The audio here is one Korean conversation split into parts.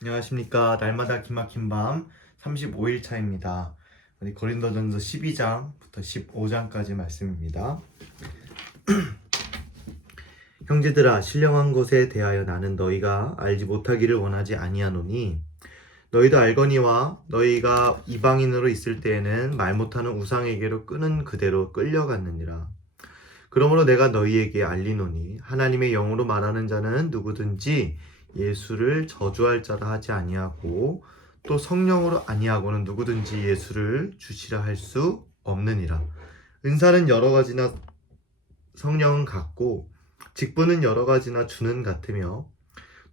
안녕하십니까. 날마다 기막힌 밤 35일 차입니다. 우리 고린도전서 12장부터 15장까지 말씀입니다. 형제들아, 신령한 것에 대하여 나는 너희가 알지 못하기를 원하지 아니하노니 너희도 알거니와 너희가 이방인으로 있을 때에는 말 못하는 우상에게로 끄는 그대로 끌려갔느니라. 그러므로 내가 너희에게 알리노니 하나님의 영으로 말하는 자는 누구든지 예수를 저주할 자라 하지 아니하고 또 성령으로 아니하고는 누구든지 예수를 주시라 할 수 없느니라. 은사는 여러 가지나 성령은 같고 직분은 여러 가지나 주는 같으며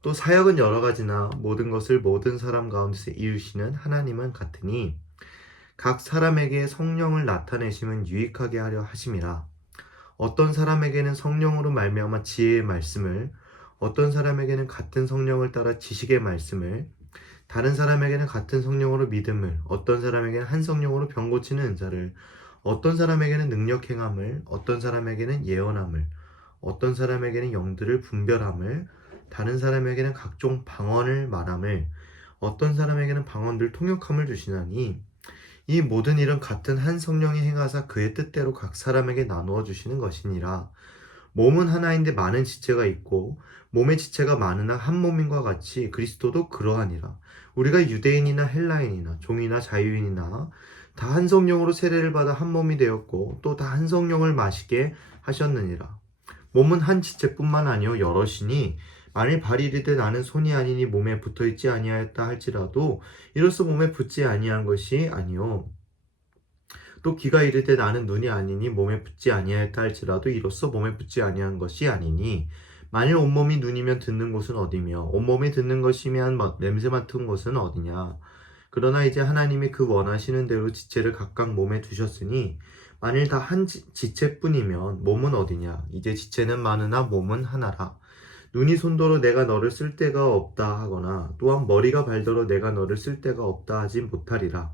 또 사역은 여러 가지나 모든 것을 모든 사람 가운데서 이루시는 하나님은 같으니 각 사람에게 성령을 나타내심은 유익하게 하려 하심이라. 어떤 사람에게는 성령으로 말미암아 지혜의 말씀을, 어떤 사람에게는 같은 성령을 따라 지식의 말씀을, 다른 사람에게는 같은 성령으로 믿음을, 어떤 사람에게는 한 성령으로 병 고치는 은사를, 어떤 사람에게는 능력 행함을, 어떤 사람에게는 예언함을, 어떤 사람에게는 영들을 분별함을, 다른 사람에게는 각종 방언을 말함을, 어떤 사람에게는 방언들 통역함을 주시나니 이 모든 일은 같은 한 성령이 행하사 그의 뜻대로 각 사람에게 나누어 주시는 것이니라. 몸은 하나인데 많은 지체가 있고 몸의 지체가 많으나 한 몸인과 같이 그리스도도 그러하니라. 우리가 유대인이나 헬라인이나 종이나 자유인이나 다 한 성령으로 세례를 받아 한 몸이 되었고 또 다 한 성령을 마시게 하셨느니라. 몸은 한 지체뿐만 아니요 여럿이니 만일 발이 이르되 나는 손이 아니니 몸에 붙어있지 아니하였다 할지라도 이로써 몸에 붙지 아니한 것이 아니요 또 귀가 이르되 나는 눈이 아니니 몸에 붙지 아니하였다 할지라도 이로써 몸에 붙지 아니한 것이 아니니 만일 온몸이 눈이면 듣는 곳은 어디며 온몸이 듣는 것이면 냄새 맡은 곳은 어디냐. 그러나 이제 하나님이 그 원하시는 대로 지체를 각각 몸에 두셨으니 만일 다 한 지체뿐이면 몸은 어디냐. 이제 지체는 많으나 몸은 하나라. 눈이 손더러 내가 너를 쓸 데가 없다 하거나 또한 머리가 발더러 내가 너를 쓸 데가 없다 하지 못하리라.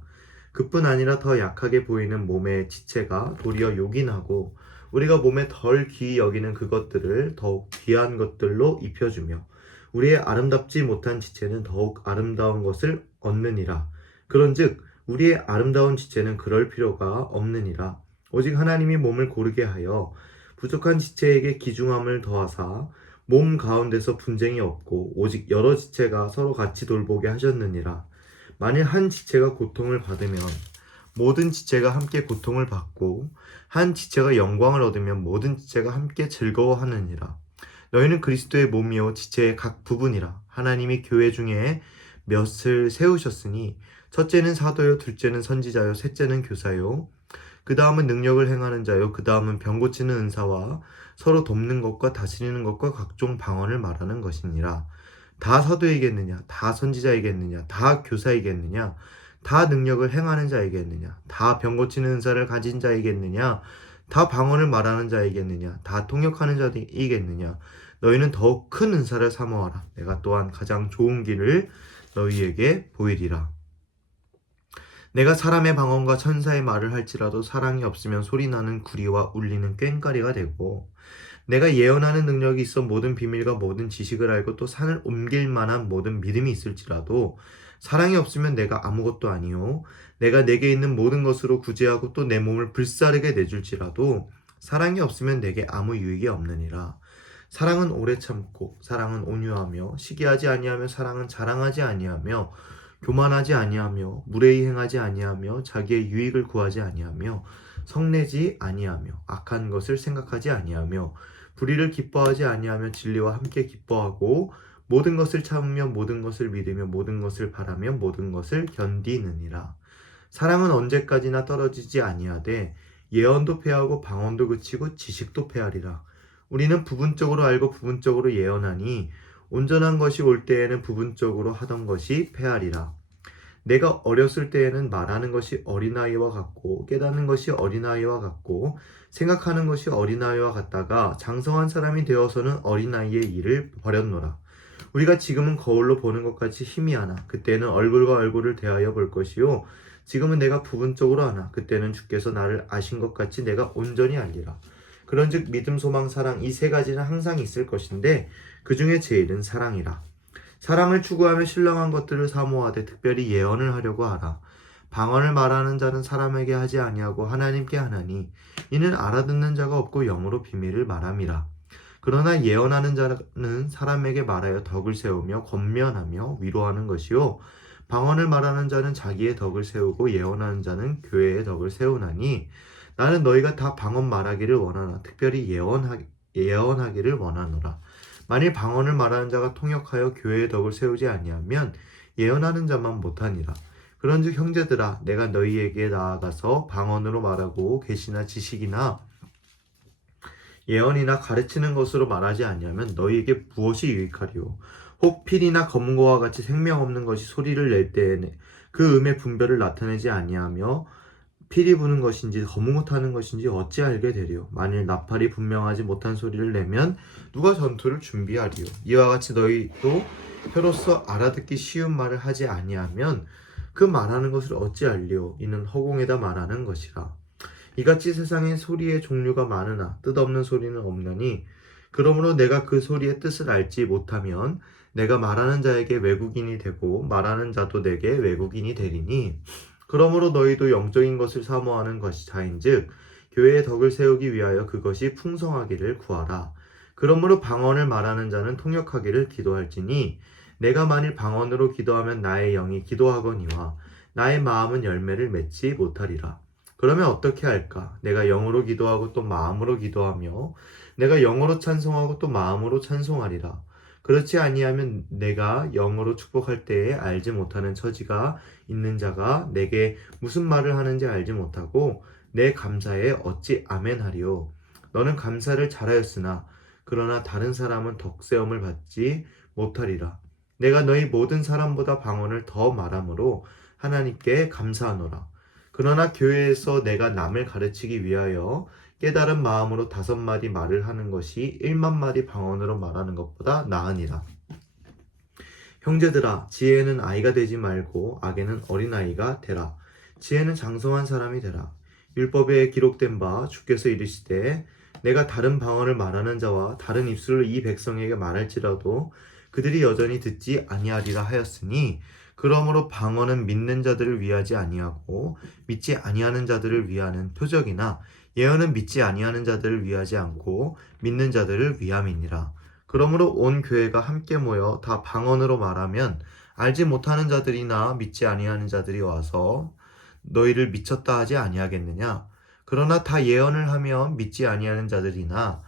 그뿐 아니라 더 약하게 보이는 몸의 지체가 도리어 요긴하고 우리가 몸에 덜 귀히 여기는 그것들을 더욱 귀한 것들로 입혀주며 우리의 아름답지 못한 지체는 더욱 아름다운 것을 얻느니라. 그런즉 우리의 아름다운 지체는 그럴 필요가 없느니라. 오직 하나님이 몸을 고르게 하여 부족한 지체에게 기중함을 더하사 몸 가운데서 분쟁이 없고 오직 여러 지체가 서로 같이 돌보게 하셨느니라. 만일 한 지체가 고통을 받으면 모든 지체가 함께 고통을 받고 한 지체가 영광을 얻으면 모든 지체가 함께 즐거워하느니라. 너희는 그리스도의 몸이요 지체의 각 부분이라. 하나님이 교회 중에 몇을 세우셨으니 첫째는 사도요, 둘째는 선지자요, 셋째는 교사요, 그 다음은 능력을 행하는 자요, 그 다음은 병 고치는 은사와 서로 돕는 것과 다스리는 것과 각종 방언을 말하는 것이니라. 다 사도이겠느냐? 다 선지자이겠느냐? 다 교사이겠느냐? 다 능력을 행하는 자이겠느냐? 다 병 고치는 은사를 가진 자이겠느냐? 다 방언을 말하는 자이겠느냐? 다 통역하는 자이겠느냐? 너희는 더욱 큰 은사를 사모하라. 내가 또한 가장 좋은 길을 너희에게 보이리라. 내가 사람의 방언과 천사의 말을 할지라도 사랑이 없으면 소리나는 구리와 울리는 꽹과리가 되고 내가 예언하는 능력이 있어 모든 비밀과 모든 지식을 알고 또 산을 옮길 만한 모든 믿음이 있을지라도 사랑이 없으면 내가 아무것도 아니요 내가 내게 있는 모든 것으로 구제하고 또 내 몸을 불사르게 내줄지라도 사랑이 없으면 내게 아무 유익이 없느니라. 사랑은 오래 참고 사랑은 온유하며 시기하지 아니하며 사랑은 자랑하지 아니하며 교만하지 아니하며 무례히 행하지 아니하며 자기의 유익을 구하지 아니하며 성내지 아니하며 악한 것을 생각하지 아니하며 불의를 기뻐하지 아니하며 진리와 함께 기뻐하고 모든 것을 참으며 모든 것을 믿으며 모든 것을 바라며 모든 것을 견디느니라. 사랑은 언제까지나 떨어지지 아니하되 예언도 패하고 방언도 그치고 지식도 패하리라. 우리는 부분적으로 알고 부분적으로 예언하니 온전한 것이 올 때에는 부분적으로 하던 것이 패하리라. 내가 어렸을 때에는 말하는 것이 어린아이와 같고 깨닫는 것이 어린아이와 같고 생각하는 것이 어린아이와 같다가 장성한 사람이 되어서는 어린아이의 일을 버렸노라. 우리가 지금은 거울로 보는 것 같이 희미하나 그때는 얼굴과 얼굴을 대하여 볼 것이요 지금은 내가 부분적으로 하나 그때는 주께서 나를 아신 것 같이 내가 온전히 알리라. 그런즉 믿음, 소망, 사랑 이 세 가지는 항상 있을 것인데 그 중에 제일은 사랑이라. 사랑을 추구하며 신령한 것들을 사모하되 특별히 예언을 하려고 하라. 방언을 말하는 자는 사람에게 하지 아니하고 하나님께 하나니 이는 알아듣는 자가 없고 영으로 비밀을 말함이라. 그러나 예언하는 자는 사람에게 말하여 덕을 세우며 권면하며 위로하는 것이요 방언을 말하는 자는 자기의 덕을 세우고 예언하는 자는 교회의 덕을 세우나니 나는 너희가 다 방언 말하기를 원하나 특별히 예언하기를 원하노라. 만일 방언을 말하는 자가 통역하여 교회의 덕을 세우지 아니하면 예언하는 자만 못하니라. 그런즉 형제들아 내가 너희에게 나아가서 방언으로 말하고 계시나 지식이나 예언이나 가르치는 것으로 말하지 아니하면 너희에게 무엇이 유익하리요. 혹 필이나 검거와 같이 생명 없는 것이 소리를 낼 때에 그 음의 분별을 나타내지 아니하며 필이 부는 것인지 거뭇하는 것인지 어찌 알게 되리요. 만일 나팔이 분명하지 못한 소리를 내면 누가 전투를 준비하리요. 이와 같이 너희도 혀로서 알아듣기 쉬운 말을 하지 아니하면 그 말하는 것을 어찌 알리요. 이는 허공에다 말하는 것이라. 이같이 세상에 소리의 종류가 많으나 뜻없는 소리는 없나니 그러므로 내가 그 소리의 뜻을 알지 못하면 내가 말하는 자에게 외국인이 되고 말하는 자도 내게 외국인이 되리니 그러므로 너희도 영적인 것을 사모하는 것이 자인즉 교회의 덕을 세우기 위하여 그것이 풍성하기를 구하라. 그러므로 방언을 말하는 자는 통역하기를 기도할지니 내가 만일 방언으로 기도하면 나의 영이 기도하거니와 나의 마음은 열매를 맺지 못하리라. 그러면 어떻게 할까? 내가 영으로 기도하고 또 마음으로 기도하며 내가 영으로 찬송하고 또 마음으로 찬송하리라. 그렇지 아니하면 내가 영으로 축복할 때에 알지 못하는 처지가 있는 자가 내게 무슨 말을 하는지 알지 못하고 내 감사에 어찌 아멘하리요. 너는 감사를 잘하였으나 그러나 다른 사람은 덕세움을 받지 못하리라. 내가 너희 모든 사람보다 방언을 더 말함으로 하나님께 감사하노라. 그러나 교회에서 내가 남을 가르치기 위하여 깨달은 마음으로 5마디 말을 하는 것이 1만 마디 방언으로 말하는 것보다 나으니라. 형제들아, 지혜는 아이가 되지 말고 악에는 어린아이가 되라. 지혜는 장성한 사람이 되라. 율법에 기록된 바 주께서 이르시되 내가 다른 방언을 말하는 자와 다른 입술을 이 백성에게 말할지라도 그들이 여전히 듣지 아니하리라 하였으니 그러므로 방언은 믿는 자들을 위하지 아니하고 믿지 아니하는 자들을 위하는 표적이나 예언은 믿지 아니하는 자들을 위하지 않고 믿는 자들을 위함이니라. 그러므로 온 교회가 함께 모여 다 방언으로 말하면 알지 못하는 자들이나 믿지 아니하는 자들이 와서 너희를 미쳤다 하지 아니하겠느냐. 그러나 다 예언을 하면 믿지 아니하는 자들이나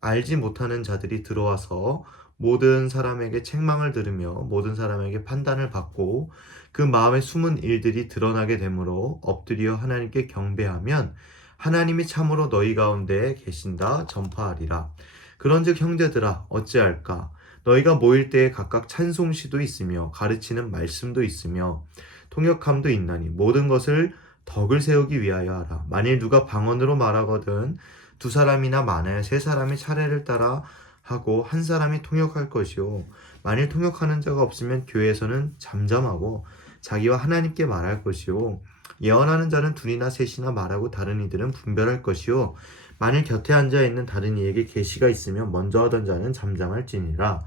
알지 못하는 자들이 들어와서 모든 사람에게 책망을 들으며 모든 사람에게 판단을 받고 그 마음에 숨은 일들이 드러나게 되므로 엎드려 하나님께 경배하면 하나님이 참으로 너희 가운데 계신다 전파하리라. 그런즉 형제들아 어찌할까? 너희가 모일 때에 각각 찬송시도 있으며 가르치는 말씀도 있으며 통역함도 있나니 모든 것을 덕을 세우기 위하여 하라. 만일 누가 방언으로 말하거든 2사람이나 많아야 3사람이 차례를 따라 하고 1사람이 통역할 것이요 만일 통역하는 자가 없으면 교회에서는 잠잠하고 자기와 하나님께 말할 것이요 예언하는 자는 2이나 3이나 말하고 다른 이들은 분별할 것이요 만일 곁에 앉아 있는 다른 이에게 계시가 있으면 먼저 하던 자는 잠잠할지니라.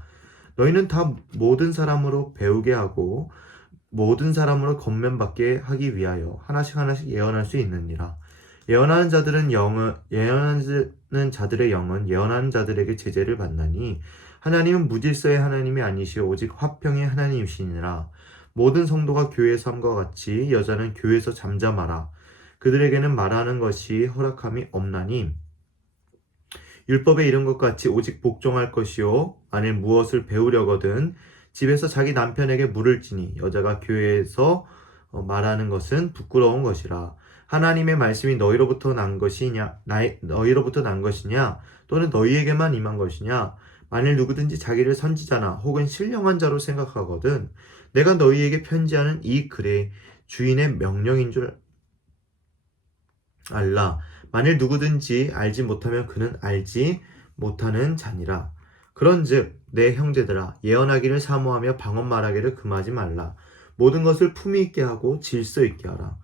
너희는 다 모든 사람으로 배우게 하고 모든 사람으로 권면받게 하기 위하여 하나씩 예언할 수 있느니라. 예언하는 자들의 영은 예언하는 자들에게 제재를 받나니 하나님은 무질서의 하나님이 아니시오 오직 화평의 하나님이시니라. 모든 성도가 교회 삶과 같이 여자는 교회에서 잠잠하라. 그들에게는 말하는 것이 허락함이 없나니 율법에 이른 것 같이 오직 복종할 것이요 만일 무엇을 배우려거든 집에서 자기 남편에게 물을지니 여자가 교회에서 말하는 것은 부끄러운 것이라. 하나님의 말씀이 너희로부터 난 것이냐 또는 너희에게만 임한 것이냐. 만일 누구든지 자기를 선지자나 혹은 신령한 자로 생각하거든 내가 너희에게 편지하는 이 글의 주인의 명령인 줄 알라. 만일 누구든지 알지 못하면 그는 알지 못하는 자니라. 그런즉 내 형제들아 예언하기를 사모하며 방언 말하기를 금하지 말라. 모든 것을 품위 있게 하고 질서 있게 하라.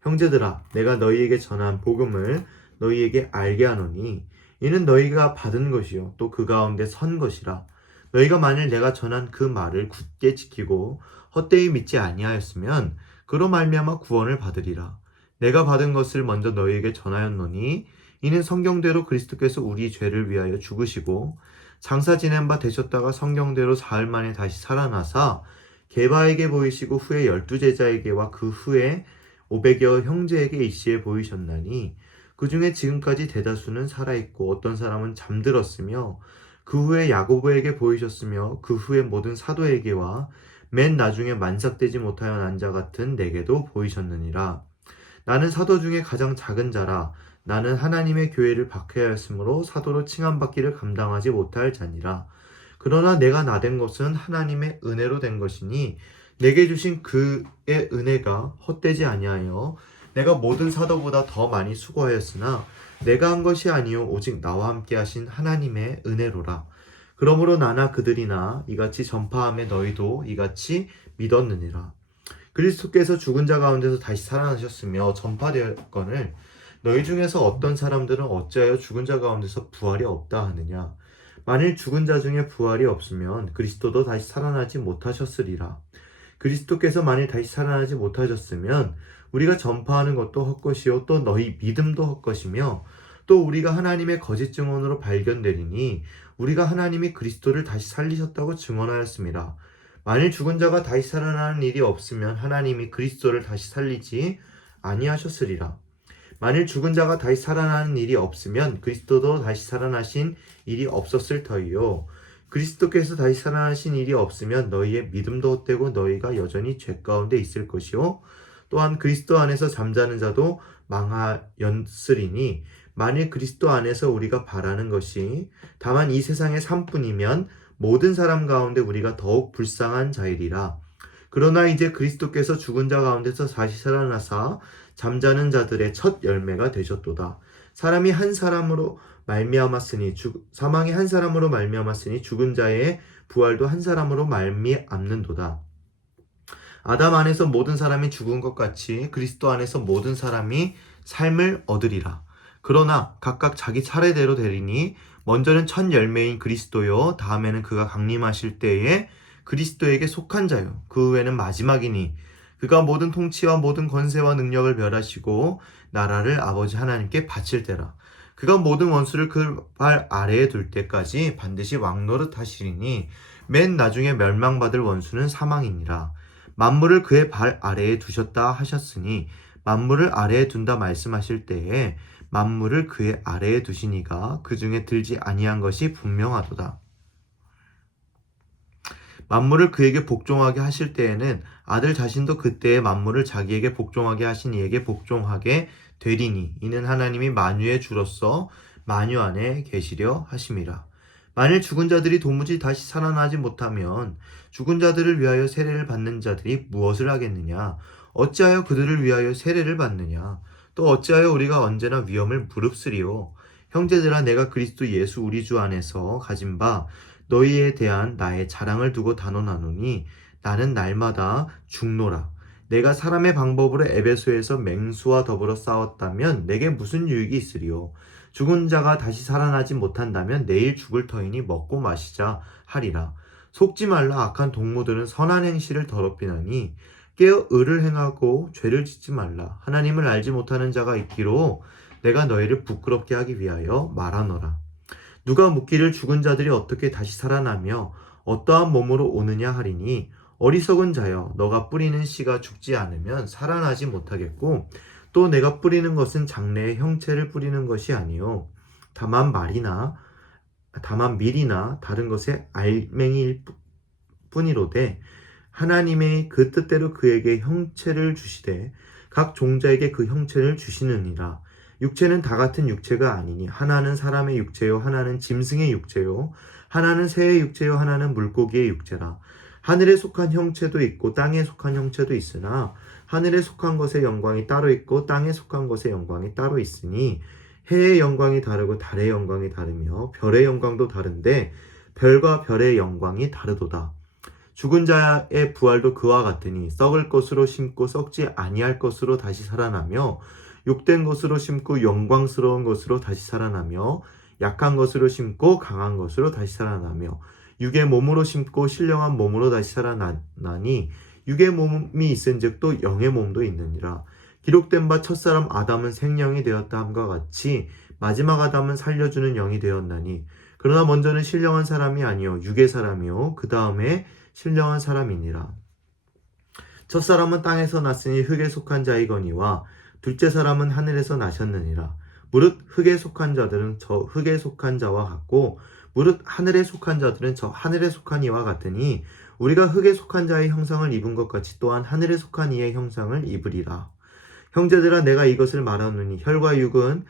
형제들아 내가 너희에게 전한 복음을 너희에게 알게 하노니 이는 너희가 받은 것이요 또 그 가운데 선 것이라. 너희가 만일 내가 전한 그 말을 굳게 지키고 헛되이 믿지 아니하였으면 그로 말미암아 구원을 받으리라. 내가 받은 것을 먼저 너희에게 전하였노니 이는 성경대로 그리스도께서 우리 죄를 위하여 죽으시고 장사 지낸 바 되셨다가 성경대로 사흘 만에 다시 살아나사 게바에게 보이시고 후에 12제자에게와 그 후에 500여 형제에게 일시에 보이셨나니 그 중에 지금까지 대다수는 살아있고 어떤 사람은 잠들었으며 그 후에 야고보에게 보이셨으며 그 후에 모든 사도에게와 맨 나중에 만삭되지 못하여 난 자 같은 내게도 보이셨느니라. 나는 사도 중에 가장 작은 자라. 나는 하나님의 교회를 박해하였으므로 사도로 칭함받기를 감당하지 못할 자니라. 그러나 내가 나된 것은 하나님의 은혜로 된 것이니 내게 주신 그의 은혜가 헛되지 아니하여 내가 모든 사도보다 더 많이 수고하였으나 내가 한 것이 아니요 오직 나와 함께 하신 하나님의 은혜로라. 그러므로 나나 그들이나 이같이 전파함에 너희도 이같이 믿었느니라. 그리스도께서 죽은 자 가운데서 다시 살아나셨으며 전파되었거늘 너희 중에서 어떤 사람들은 어찌하여 죽은 자 가운데서 부활이 없다 하느냐. 만일 죽은 자 중에 부활이 없으면 그리스도도 다시 살아나지 못하셨으리라. 그리스도께서 만일 다시 살아나지 못하셨으면 우리가 전파하는 것도 헛것이요 또 너희 믿음도 헛것이며 또 우리가 하나님의 거짓 증언으로 발견되리니 우리가 하나님이 그리스도를 다시 살리셨다고 증언하였습니다. 만일 죽은 자가 다시 살아나는 일이 없으면 하나님이 그리스도를 다시 살리지 아니하셨으리라. 만일 죽은 자가 다시 살아나는 일이 없으면 그리스도도 다시 살아나신 일이 없었을 터이요. 그리스도께서 다시 살아나신 일이 없으면 너희의 믿음도 헛되고 너희가 여전히 죄 가운데 있을 것이요. 또한 그리스도 안에서 잠자는 자도 망하였으리니 만일 그리스도 안에서 우리가 바라는 것이 다만 이 세상의 삶뿐이면 모든 사람 가운데 우리가 더욱 불쌍한 자이리라. 그러나 이제 그리스도께서 죽은 자 가운데서 다시 살아나사 잠자는 자들의 첫 열매가 되셨도다. 사망이 한 사람으로 말미암았으니 죽은 자의 부활도 한 사람으로 말미암는도다. 아담 안에서 모든 사람이 죽은 것 같이 그리스도 안에서 모든 사람이 삶을 얻으리라. 그러나 각각 자기 차례대로 되리니 먼저는 첫 열매인 그리스도요 다음에는 그가 강림하실 때에 그리스도에게 속한 자요 그 후에는 마지막이니 그가 모든 통치와 모든 권세와 능력을 멸하시고 나라를 아버지 하나님께 바칠 때라. 그가 모든 원수를 그 발 아래에 둘 때까지 반드시 왕노릇 하시리니 맨 나중에 멸망받을 원수는 사망이니라. 만물을 그의 발 아래에 두셨다 하셨으니 만물을 아래에 둔다 말씀하실 때에 만물을 그의 아래에 두시니가 그 중에 들지 아니한 것이 분명하도다. 만물을 그에게 복종하게 하실 때에는 아들 자신도 그때의 만물을 자기에게 복종하게 하신 이에게 복종하게 되리니 이는 하나님이 만유의 주로서 만유 안에 계시려 하심이라. 만일 죽은 자들이 도무지 다시 살아나지 못하면 죽은 자들을 위하여 세례를 받는 자들이 무엇을 하겠느냐? 어찌하여 그들을 위하여 세례를 받느냐? 또 어찌하여 우리가 언제나 위험을 무릅쓰리요? 형제들아 내가 그리스도 예수 우리 주 안에서 가진 바 너희에 대한 나의 자랑을 두고 단언하노니 나는 날마다 죽노라. 내가 사람의 방법으로 에베소에서 맹수와 더불어 싸웠다면 내게 무슨 유익이 있으리요? 죽은 자가 다시 살아나지 못한다면 내일 죽을 터이니 먹고 마시자 하리라. 속지 말라. 악한 동무들은 선한 행실을 더럽히나니 깨어 의를 행하고 죄를 짓지 말라. 하나님을 알지 못하는 자가 있기로 내가 너희를 부끄럽게 하기 위하여 말하노라. 누가 묻기를 죽은 자들이 어떻게 다시 살아나며 어떠한 몸으로 오느냐 하리니 어리석은 자여 너가 뿌리는 씨가 죽지 않으면 살아나지 못하겠고 또 내가 뿌리는 것은 장래의 형체를 뿌리는 것이 아니요 다만 밀이나 다른 것의 알맹이일 뿐이로되 하나님의 그 뜻대로 그에게 형체를 주시되 각 종자에게 그 형체를 주시느니라. 육체는 다 같은 육체가 아니니 하나는 사람의 육체요 하나는 짐승의 육체요 하나는 새의 육체요 하나는 물고기의 육체라. 하늘에 속한 형체도 있고 땅에 속한 형체도 있으나 하늘에 속한 것의 영광이 따로 있고 땅에 속한 것의 영광이 따로 있으니 해의 영광이 다르고 달의 영광이 다르며 별의 영광도 다른데 별과 별의 영광이 다르도다. 죽은 자의 부활도 그와 같으니 썩을 것으로 심고 썩지 아니할 것으로 다시 살아나며 욕된 것으로 심고 영광스러운 것으로 다시 살아나며 약한 것으로 심고 강한 것으로 다시 살아나며 육의 몸으로 심고 신령한 몸으로 다시 살아나니 육의 몸이 있은즉 또 영의 몸도 있느니라. 기록된 바 첫사람 아담은 생령이 되었다 함과 같이 마지막 아담은 살려주는 영이 되었나니 그러나 먼저는 신령한 사람이 아니요 육의 사람이요 그 다음에 신령한 사람이니라. 첫사람은 땅에서 났으니 흙에 속한 자이거니와 둘째 사람은 하늘에서 나셨느니라. 무릇 흙에 속한 자들은 저 흙에 속한 자와 같고 무릇 하늘에 속한 자들은 저 하늘에 속한 이와 같으니 우리가 흙에 속한 자의 형상을 입은 것 같이 또한 하늘에 속한 이의 형상을 입으리라. 형제들아 내가 이것을 말하노니 혈과 육은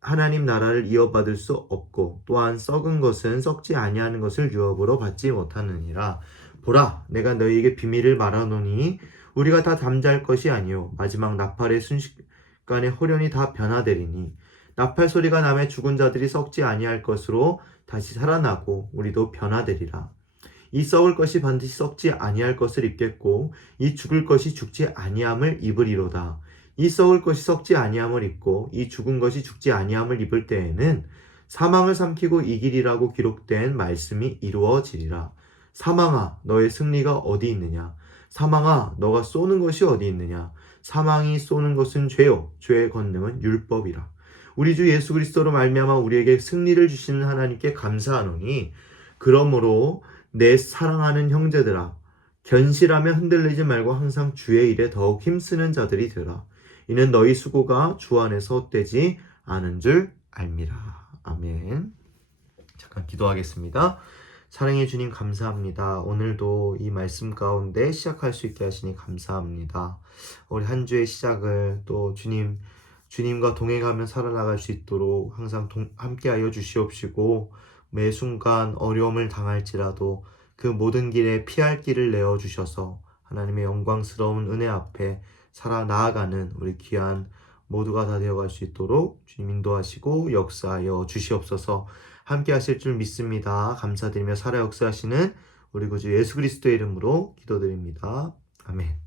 하나님 나라를 이어받을 수 없고 또한 썩은 것은 썩지 아니하는 것을 유업으로 받지 못하느니라. 보라 내가 너희에게 비밀을 말하노니 우리가 다 잠잘 것이 아니요 마지막 나팔의 순식간에 호련히 다 변화되리니 나팔 소리가 나매 죽은 자들이 썩지 아니할 것으로 다시 살아나고 우리도 변화되리라. 이 썩을 것이 반드시 썩지 아니할 것을 입겠고 이 죽을 것이 죽지 아니함을 입으리로다. 이 썩을 것이 썩지 아니함을 입고 이 죽은 것이 죽지 아니함을 입을 때에는 사망을 삼키고 이기리라고 기록된 말씀이 이루어지리라. 사망아 너의 승리가 어디 있느냐? 사망아 너가 쏘는 것이 어디 있느냐? 사망이 쏘는 것은 죄요 죄의 권능은 율법이라. 우리 주 예수 그리스도로 말미암아 우리에게 승리를 주시는 하나님께 감사하노니 그러므로 내 사랑하는 형제들아 견실하며 흔들리지 말고 항상 주의 일에 더욱 힘쓰는 자들이 되라. 이는 너희 수고가 주 안에서 헛되지 않은 줄 알미라. 아멘. 잠깐 기도하겠습니다. 사랑해 주님 감사합니다. 오늘도 이 말씀 가운데 시작할 수 있게 하시니 감사합니다. 우리 한 주의 시작을 또 주님과 동행하며 살아나갈 수 있도록 항상 함께하여 주시옵시고 매 순간 어려움을 당할지라도 그 모든 길에 피할 길을 내어주셔서 하나님의 영광스러운 은혜 앞에 살아나아가는 우리 귀한 모두가 다 되어갈 수 있도록 주님 인도하시고 역사하여 주시옵소서. 함께 하실 줄 믿습니다. 감사드리며 살아 역사하시는 우리 구주 예수 그리스도의 이름으로 기도드립니다. 아멘.